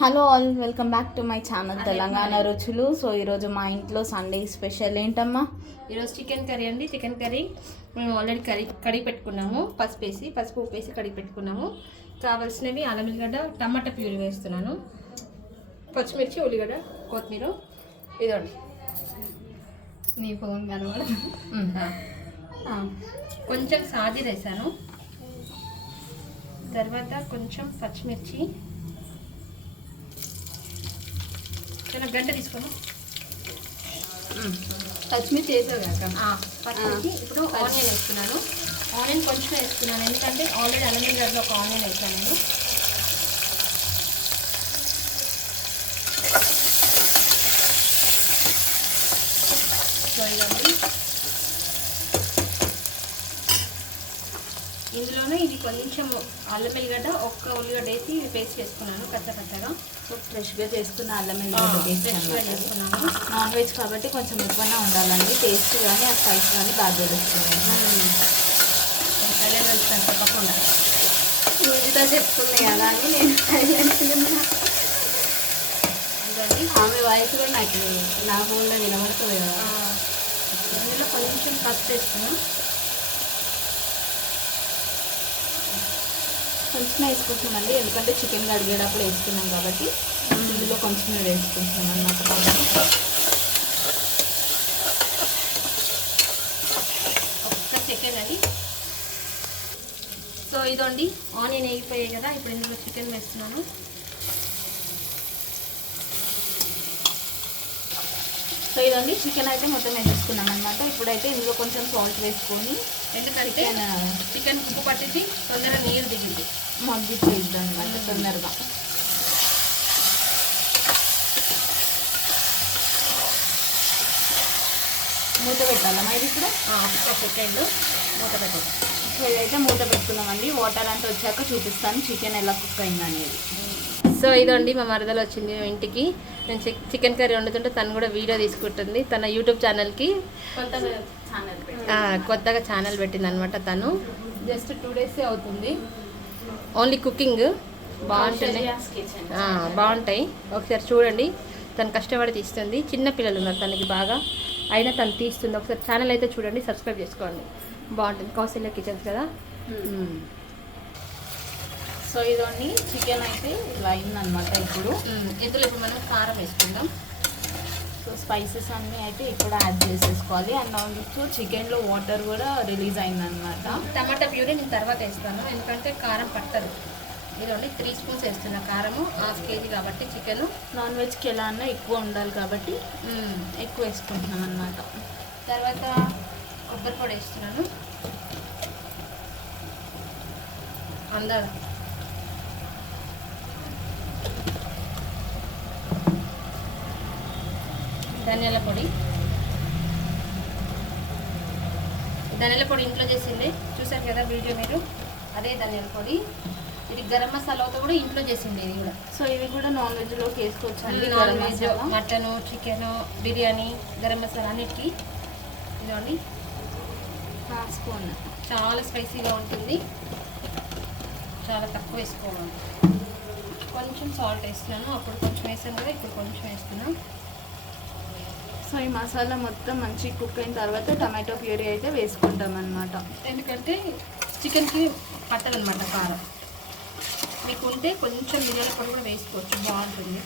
Hello all welcome back to my channel Telangana రుచులు. So ఈరోజు మా ఇంట్లో సండే స్పెషల్ ఏంటమ్మా? ఈరోజు చికెన్ కర్రీ అండి. చికెన్ కర్రీ మేము ఆల్రెడీ కర్రీ కడిగి పెట్టుకున్నాము. పసుపు వేసి పసుపు ఉప్పు వేసి కడిగి పెట్టుకున్నాము. కావాల్సినవి అల్లం ఎల్లిగడ్డ టమాటా ప్యూరీ వేస్తున్నాను. పచ్చిమిర్చి ఉల్లిగడ్డ కొత్తిమీర ఇదండి. నీ ఫోన్ కనబడ కొంచెం సాజీ వేసాను. తర్వాత కొంచెం పచ్చిమిర్చి చిన్న గంట తీసుకోను. పచ్చిమిర్చి వేసావు కాక పచ్చిమిర్చి. ఇప్పుడు ఆనియన్ వేస్తున్నాను. ఆనియన్ కొంచెం వేస్తున్నాను. ఎందుకంటే ఆల్రెడీ అల్లం గడ్డలో ఒక ఆనియన్ వేసాను నేను. సో ఇదండి. ఇందులోనే ఇది కొంచెం అల్లం వెల్లిగడ్డ ఒక్క ఉల్లిగడ్డ వేసి పేస్ట్ చేసుకున్నాను కచ్చ కచ్చగా సో ఫ్రెష్గా చేసుకున్న అల్లం వెల్లిగడ్డ పేస్ట్ ఫ్రెష్గా చేసుకున్నాను. నాన్ వెజ్ కాబట్టి కొంచెం ఎక్కువనే ఉండాలండి. టేస్ట్ కానీ ఆ స్పైస్ కానీ బాగా తెలుస్తుంది. తప్పకుండా. చెప్తుంది కదా అని నేను ఆమె వాయిస్ కూడా నాకు నా ఫోన్లో వినబడుతుంది కదా. ఇందులో కొంచెం పసుపు వేస్తున్నాం కొంచెం వేసుకుంటున్నామండి ఎందుకంటే చికెన్ కడిగేటప్పుడు వేసుకున్నాం కాబట్టి ఇందులో కొంచెం వేసుకుంటున్నాం అన్నమాట. ఒక్క సెకండ్ అండి. సో ఇదండి ఆనియన్ వేగిపోయాయి కదా ఇప్పుడు ఇందులో చికెన్ వేస్తున్నాను. సో ఇదండి చికెన్ అయితే మొత్తం వేసేసుకున్నాం అనమాట ఇప్పుడైతే ఇందులో కొంచెం సాల్ట్ వేసుకొని ఎందుకంటే చికెన్ ఉప్పు పట్టించి తొందరగా నీరు దిగింది. మగ్గి చేద్దాం అనమాట తొందరగా. మూత పెట్టాలమ్మా ఇది ఇప్పుడు? సెకండ్ మూత పెట్టండి సో ఇదైతే మూత పెట్టుకున్నామండి. వాటర్ అంతా వచ్చాక చూపిస్తాను. చికెన్ ఎలా కుక్ అయింది అనేది సో ఇదండి మా మరదలు వచ్చింది మా ఇంటికి. నేను చిక్- చికెన్ కర్రీ వండుతుంటే తను కూడా వీడియో తీసుకుంటుంది. తన యూట్యూబ్ ఛానల్కి కొత్తగా ఛానల్ ఆ, కొత్తగా ఛానల్ పెట్టింది అనమాట తను. జస్ట్ టూ డేసే అవుతుంది. Only cooking. బాగుంటుంది. బాగుంటాయి. ఒకసారి చూడండి. తను కష్టపడి తీస్తుంది. చిన్న పిల్లలు ఉన్నారు తనకి బాగా. అయినా తను తీస్తుంది. ఒకసారి ఛానల్ అయితే చూడండి సబ్స్క్రైబ్ చేసుకోండి. బాగుంటుంది. కౌశల్య కిచెన్స్ కదా? మ్మ్. సో ఇదండి చికెన్ అయితే ఇలా అయిందనమాట ఇప్పుడు. ఇందులో ఇప్పుడు మనం కారం వేసుకుందాం. సో స్పైసెస్ అన్నీ అయితే ఇప్పుడు యాడ్ చేసేసుకోవాలి. అండ్ ఆల్సో చికెన్లో వాటర్ కూడా రిలీజ్ అయిందనమాట టమాటా ప్యూరీ నేను తర్వాత వేస్తాను. ఎందుకంటే కారం పట్టదు. ఇదండి త్రీ స్పూన్స్ వేస్తున్నా కారము హాఫ్ కేజీ కాబట్టి చికెన్. నాన్ వెజ్కి ఎలా అన్నా ఎక్కువ ఉండాలి కాబట్టి ఎక్కువ వేసుకుంటున్నాం అనమాట తర్వాత కొబ్బరి పొడి వేస్తున్నాను. అందరూ ధనియాల పొడి. ధనియాల పొడి ఇంట్లో చేసింది. చూసారు కదా వీడియో మీరు? అదే ధనియాల పొడి. ఇది గరం మసాలాతో కూడా ఇంట్లో చేసింది ఇది కూడా. సో ఇవి కూడా నాన్ వెజ్లోకి వేసుకోవచ్చు non veg. Mutton chicken biryani garam masala అన్నిటికీ. ఇదండి స్పూన్ చాలా స్పైసీగా ఉంటుంది. చాలా తక్కువ వేసుకోవాలి. కొంచెం సాల్ట్ వేస్తున్నాను. అప్పుడు కొంచెం వేసాను కదా ఇప్పుడు కొంచెం వేస్తున్నాను. సో ఈ మసాలా మొత్తం మంచి కుక్ అయిన తర్వాత టమాటో ప్యూరీ అయితే వేసుకుంటాం అనమాట ఎందుకంటే చికెన్కి పట్టదనమాట కారం. మీకు ఉంటే కొంచెం మిరియాల పొడి కూడా వేసుకోవచ్చు బాగుంటుంది.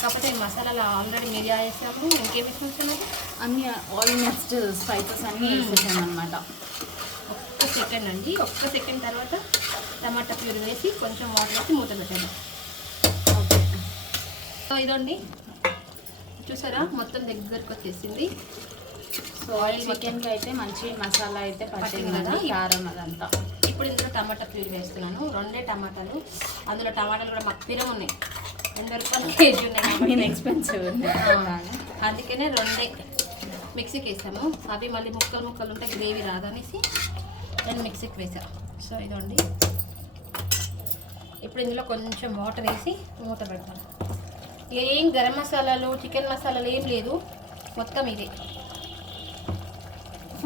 కాకపోతే ఈ మసాలాలు ఆల్రెడీ మిరియా వేసాము ఇంకేం వేసుకుంటున్నాము అన్ని ఆల్మోస్ట్ స్పైసెస్ అన్నీ. వేసేసాం అనమాట ఒక్క సెకండ్ అండి ఒక్క సెకండ్ తర్వాత టమాటా ప్యూరీ వేసి కొంచెం వాటర్ వేసి మూత పెట్టండి ఓకే. సో ఇదండి చూసారా? మొత్తం దగ్గరకు వచ్చేసింది. సో ఆయిల్ చికెన్కి అయితే మంచి మసాలా అయితే పట్టింది కదా? కారం అదంతా. ఇప్పుడు ఇందులో టమాటా ప్యూరీ వేస్తున్నాను. రెండే టమాటాలు. అందులో టమాటాలు కూడా మక్తిరం ఉన్నాయి. రెండు రూపాయలు కేజీ ఉన్నాయి ఎక్స్పెన్సివ్ అందుకనే రెండే మిక్సీకి వేసాము. అవి మళ్ళీ ముక్కలు ముక్కలు ఉంటే గ్రేవీ రాదనేసి నేను మిక్సీకి వేసా. సో ఇదండి ఇప్పుడు ఇందులో కొంచెం వాటర్ వేసి మూత పెడతాను. ఏం గరం మసాలాలు చికెన్ మసాలాలు ఏం లేదు. మొత్తం ఇదే.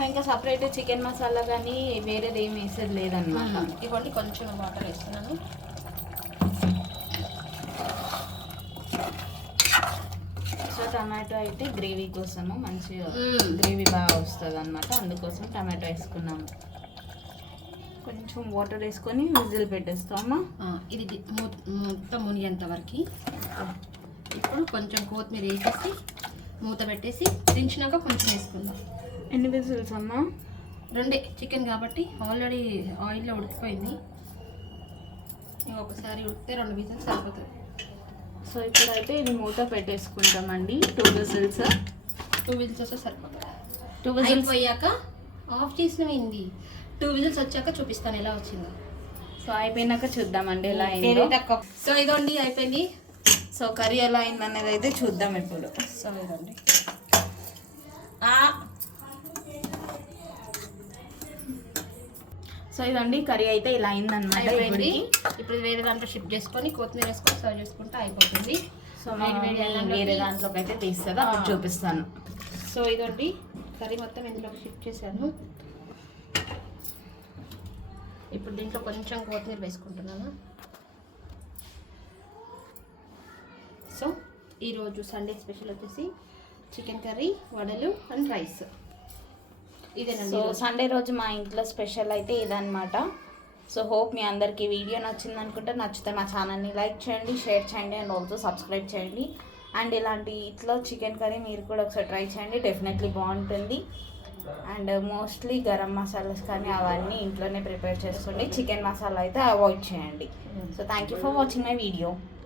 ఇంకా సపరేట్ చికెన్ మసాలా కానీ వేరేది ఏమి వేసేది లేదన్నమాట. ఇవ్వండి కొంచెం వాటర్ వేస్తున్నాను. సో టమాటో అయితే గ్రేవీ కోసము మంచిగా గ్రేవీ బాగా వస్తుంది అనమాట అందుకోసం టమాటో వేసుకున్నాము. కొంచెం వాటర్ వేసుకొని విజిల్ పెట్టేస్తామా? ఇది మొత్తం మునిగేంత వరకు. ఇప్పుడు కొంచెం కొత్తిమీర వేసేసి మూత పెట్టేసి దించినాక కొంచెం వేసుకుందాం. ఎన్ని విజిల్స్ అమ్మా? రెండే. చికెన్ కాబట్టి ఆల్రెడీ ఆయిల్లో ఉడికిపోయింది. ఇంకొకసారి ఉడికితే రెండు విజిల్స్ సరిపోతుంది సో ఇప్పుడైతే ఇది మూత పెట్టేసుకుంటామండి. Two whistles. టూ విజిల్స్ వస్తే సరిపోతుంది టూ విజిల్స్. అయిపోయాక ఆఫ్ చేసినవింది? టూ విజిల్స్ వచ్చాక చూపిస్తాను ఎలా వచ్చిందో. సో అయిపోయినాక చూద్దామండి ఎలా అయిందో. సో ఇదండి అయిపోయింది. సో కర్రీ ఎలా అయింది అనేది అయితే చూద్దాం ఇప్పుడు. సో ఇదండి. సో ఇదండి కర్రీ అయితే ఇలా ఇప్పటికి. ఇప్పుడు వేరే దాంట్లో షిఫ్ట్ చేసుకొని కొత్తిమీర వేసుకొని సర్వ్ చేసుకుంటే అయిపోతుంది. సో వేరే దాంట్లోకి అయితే తీస్తుంది అప్పుడు. చూపిస్తాను. సో ఇదండి. కర్రీ మొత్తం ఇందులోకి షిఫ్ట్ చేశాను. ఇప్పుడు దీంట్లో కొంచెం కొత్తిమీర వేసుకుంటున్నాను. సో ఈరోజు సండే స్పెషల్ వచ్చేసి చికెన్ కర్రీ వడలు అండ్ రైస్ ఇదేనండి సో. సండే రోజు మా ఇంట్లో స్పెషల్ అయితే ఇదన్నమాట. సో హోప్ మీ అందరికీ వీడియో నచ్చింది అనుకుంటే నచ్చితే మా ఛానల్ని లైక్ చేయండి షేర్ చేయండి అండ్ ఆల్సో సబ్స్క్రైబ్ చేయండి. అండ్ ఇలాంటి ఇట్లా చికెన్ కర్రీ మీరు కూడా ఒకసారి ట్రై చేయండి డెఫినెట్లీ బాగుంటుంది. అండ్ మోస్ట్లీ గరం మసాలాస్ కానీ అవన్నీ ఇంట్లోనే ప్రిపేర్ చేసుకోండి. చికెన్ మసాలా అయితే అవాయిడ్ చేయండి. So thank you for watching my video